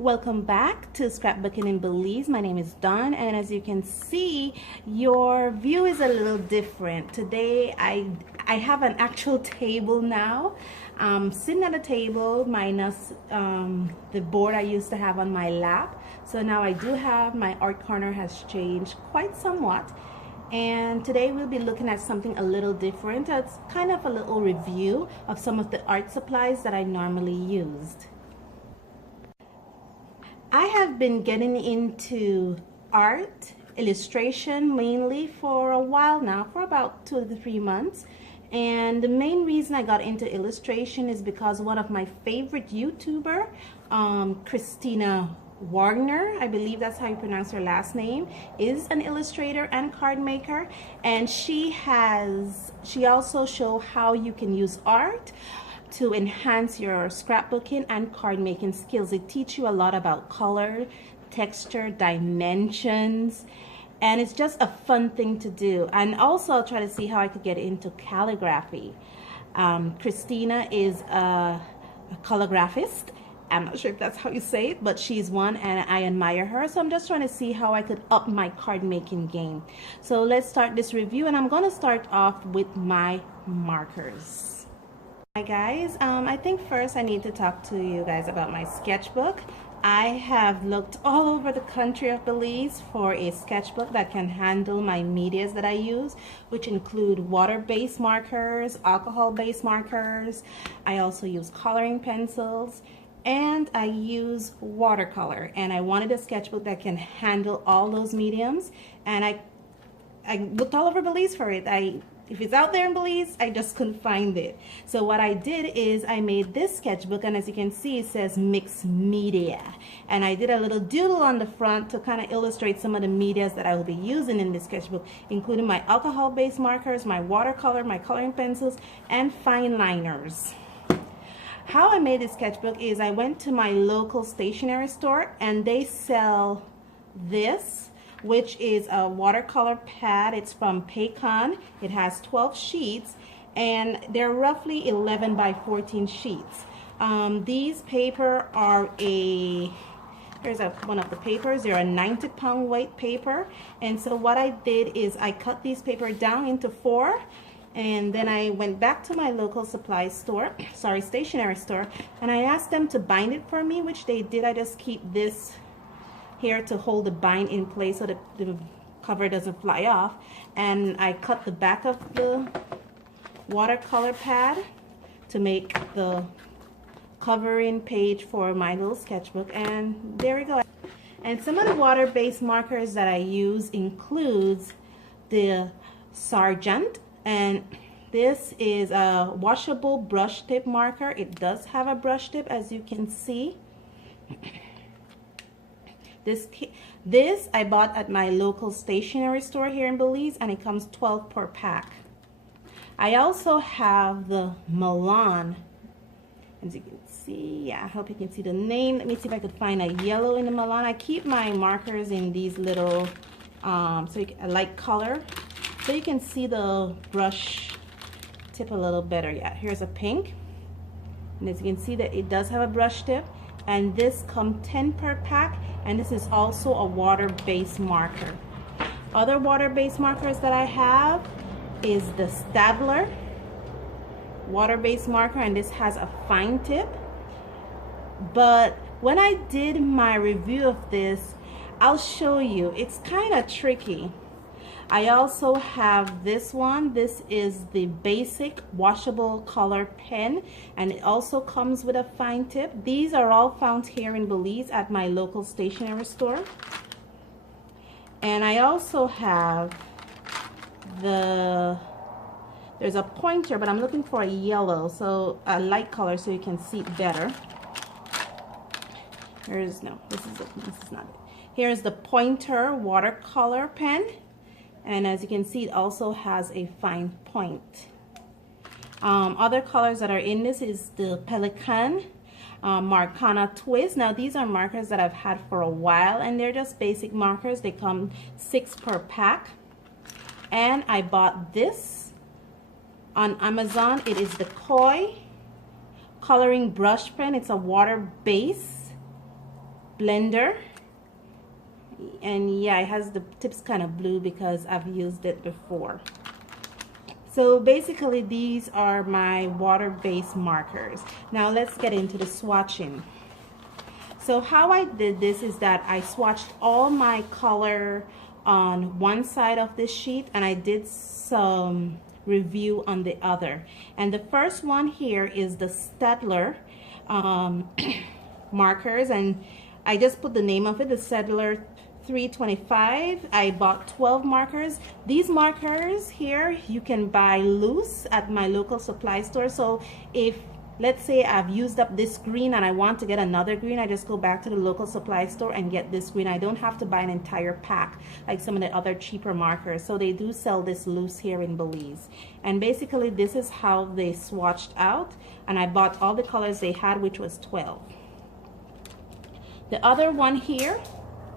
Welcome back to Scrapbooking in Belize. My name is Dawn, and as you can see, your view is a little different. Today I have an actual table now. Sitting at a table minus the board I used to have on my lap. So now I do have, my art corner has changed quite somewhat. And today we'll be looking at something a little different. It's kind of a little review of some of the art supplies that I normally used. I have been getting into art, illustration mainly for a while now, for about 2 to 3 months. And the main reason I got into illustration is because one of my favorite YouTuber, Christina Wagner, I believe that's how you pronounce her last name, is an illustrator and card maker, and she also shows how you can use art to enhance your scrapbooking and card making skills. They teach you a lot about color, texture, dimensions, and it's just a fun thing to do. And also I'll try to see how I could get into calligraphy. Christina is a calligraphist. I'm not sure if that's how you say it, but she's one and I admire her. So I'm just trying to see how I could up my card making game. So let's start this review, and I'm going to start off with my markers. Hi guys, I think first I need to talk to you guys about my sketchbook. I have looked all over the country of Belize for a sketchbook that can handle my medias that I use, which include water-based markers, alcohol-based markers. I also use coloring pencils, and I use watercolor. And I wanted a sketchbook that can handle all those mediums, and I looked all over Belize for it. If it's out there in Belize, I just couldn't find it. So what I did is I made this sketchbook, and as you can see, it says mixed media. And I did a little doodle on the front to kind of illustrate some of the medias that I will be using in this sketchbook, including my alcohol-based markers, my watercolor, my coloring pencils, and fine liners. How I made this sketchbook is I went to my local stationery store, and they sell this, which is a watercolor pad. It's from Paycon. It has 12 sheets, and they're roughly 11 by 14 sheets. These paper are here's one of the papers. They're a 90-pound weight paper, and so what I did is I cut these paper down into 4, and then I went back to my local stationery store, and I asked them to bind it for me, which they did. I just keep this here to hold the bind in place so that the cover doesn't fly off. And I cut the back of the watercolor pad to make the covering page for my little sketchbook, and there we go. And some of the water-based markers that I use includes the Sargent, and this is a washable brush tip marker. It does have a brush tip, as you can see. This I bought at my local stationery store here in Belize, and it comes 12 per pack. I also have the Milan, as you can see. Yeah, I hope you can see the name. Let me see if I could find a yellow in the Milan. I keep my markers in these little a light color, so you can see the brush tip a little better. Yeah, here's a pink, and as you can see that it does have a brush tip, and this comes 10 per pack. And this is also a water-based marker. Other water-based markers that I have is the Staedtler water-based marker, and this has a fine tip. But when I did my review of this, I'll show you, it's kind of tricky. I also have this one. This is the Bazic washable color pen, and it also comes with a fine tip. These are all found here in Belize at my local stationery store. And I also have there's a pointer, but I'm looking for a yellow, so a light color so you can see it better. This is not it. Here's the pointer watercolor pen. And as you can see, it also has a fine point. Other colors that are in this is the Pelican Marcana Twist. Now these are markers that I've had for a while, and they're just basic markers. They come 6 per pack. And I bought this on Amazon. It is the Koi coloring brush pen. It's a water base blender. And yeah, it has the tips kind of blue because I've used it before. So basically these are my water-based markers. Now let's get into the swatching. So how I did this is that I swatched all my color on one side of this sheet and I did some review on the other. And the first one here is the Staedtler markers, and I just put the name of it, the Staedtler 325. I bought 12 markers. These markers here you can buy loose at my local supply store. So if, let's say, I've used up this green and I want to get another green, I just go back to the local supply store and get this green. I don't have to buy an entire pack like some of the other cheaper markers. So they do sell this loose here in Belize. And basically this is how they swatched out, and I bought all the colors they had, which was 12. The other one here,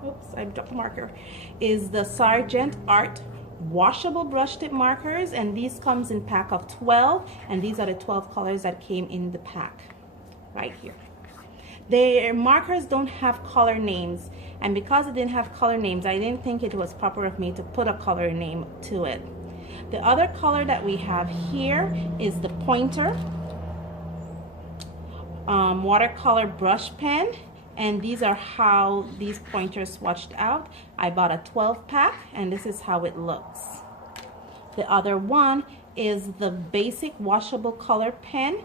oops, I dropped a marker, is the Sargent Art washable brush tip markers, and these comes in pack of 12, and these are the 12 colors that came in the pack right here. Their markers don't have color names, and because it didn't have color names, I didn't think it was proper of me to put a color name to it. The other color that we have here is the pointer watercolor brush pen. And these are how these pointers swatched out. I bought a 12 pack and this is how it looks. The other one is the Bazic washable color pen.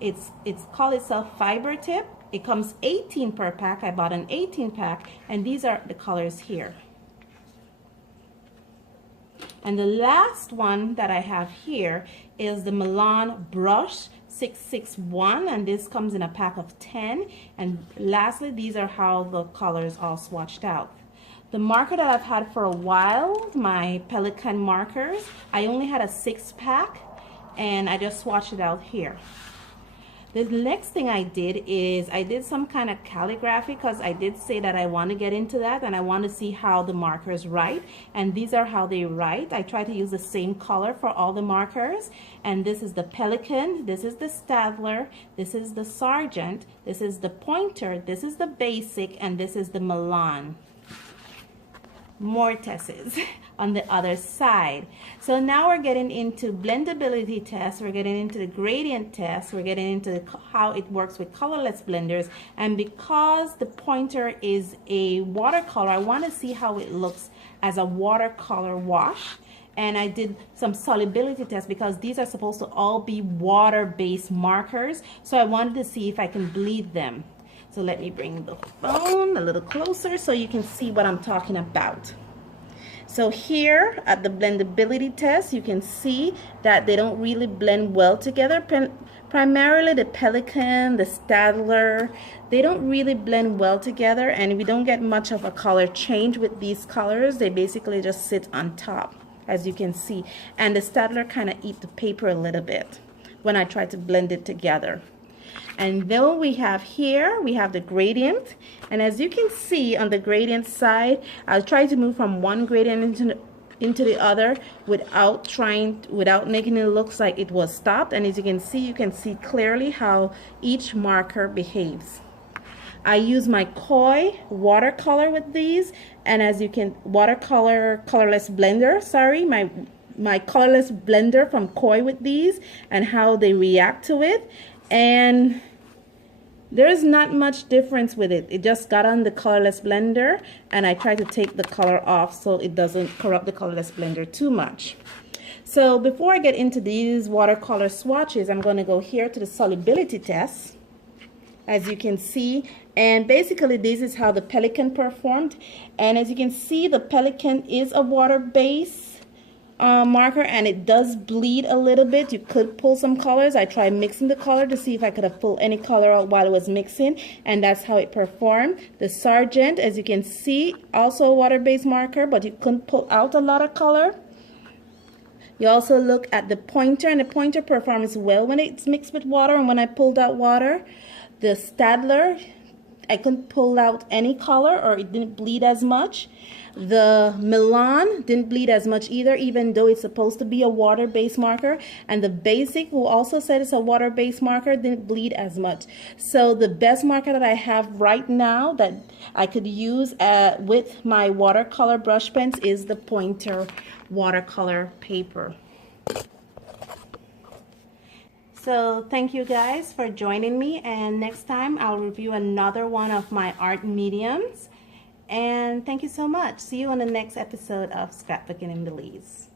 It's called itself fiber tip. It comes 18 per pack. I bought an 18 pack, and these are the colors here. And the last one that I have here is the Milan Brush 661, and this comes in a pack of 10. And lastly, these are how the colors all swatched out. The marker that I've had for a while, my Pelican markers, I only had a 6-pack, and I just swatched it out here. The next thing I did is I did some kind of calligraphy, because I did say that I want to get into that and I want to see how the markers write, and these are how they write. I try to use the same color for all the markers, and this is the Pelican, this is the Staedtler, this is the Sargent, this is the Pointer, this is the Bazic, and this is the Milan. More tests on the other side. So now we're getting into blendability tests, we're getting into the gradient tests, we're getting into how it works with colorless blenders. And because the pointer is a watercolor, I want to see how it looks as a watercolor wash. And I did some solubility tests because these are supposed to all be water-based markers. So I wanted to see if I can bleed them. So let me bring the phone a little closer so you can see what I'm talking about. So here at the blendability test, you can see that they don't really blend well together. Primarily the Pelican, the Staedtler, they don't really blend well together, and we don't get much of a color change with these colors. They basically just sit on top, as you can see. And the Staedtler kind of eat the paper a little bit when I try to blend it together. And then we have here, we have the gradient, and as you can see on the gradient side, I'll try to move from one gradient into the other without making it look like it was stopped. And as you can see clearly how each marker behaves. I use my Koi watercolor with these, and as you can, colorless blender, sorry, my colorless blender from Koi with these, and how they react to it. And there's not much difference with it. It just got on the colorless blender, and I try to take the color off so it doesn't corrupt the colorless blender too much. So before I get into these watercolor swatches, I'm going to go here to the solubility test, as you can see. And basically this is how the Pelican performed. And as you can see, the Pelican is a water-based marker, and it does bleed a little bit. You could pull some colors. I tried mixing the color to see if I could have pulled any color out while it was mixing, and that's how it performed. The Sargent, as you can see, also a water-based marker, but you couldn't pull out a lot of color. You also look at the Pointer, and the Pointer performs well when it's mixed with water and when I pulled out water. The Staedtler, I couldn't pull out any color, or it didn't bleed as much. The Milan didn't bleed as much either, even though it's supposed to be a water-based marker. And the Bazic, who also said it's a water-based marker, didn't bleed as much. So the best marker that I have right now that I could use with my watercolor brush pens is the Pointer watercolor paper. So thank you guys for joining me, and next time I'll review another one of my art mediums. And thank you so much. See you on the next episode of Scrapbooking in Belize.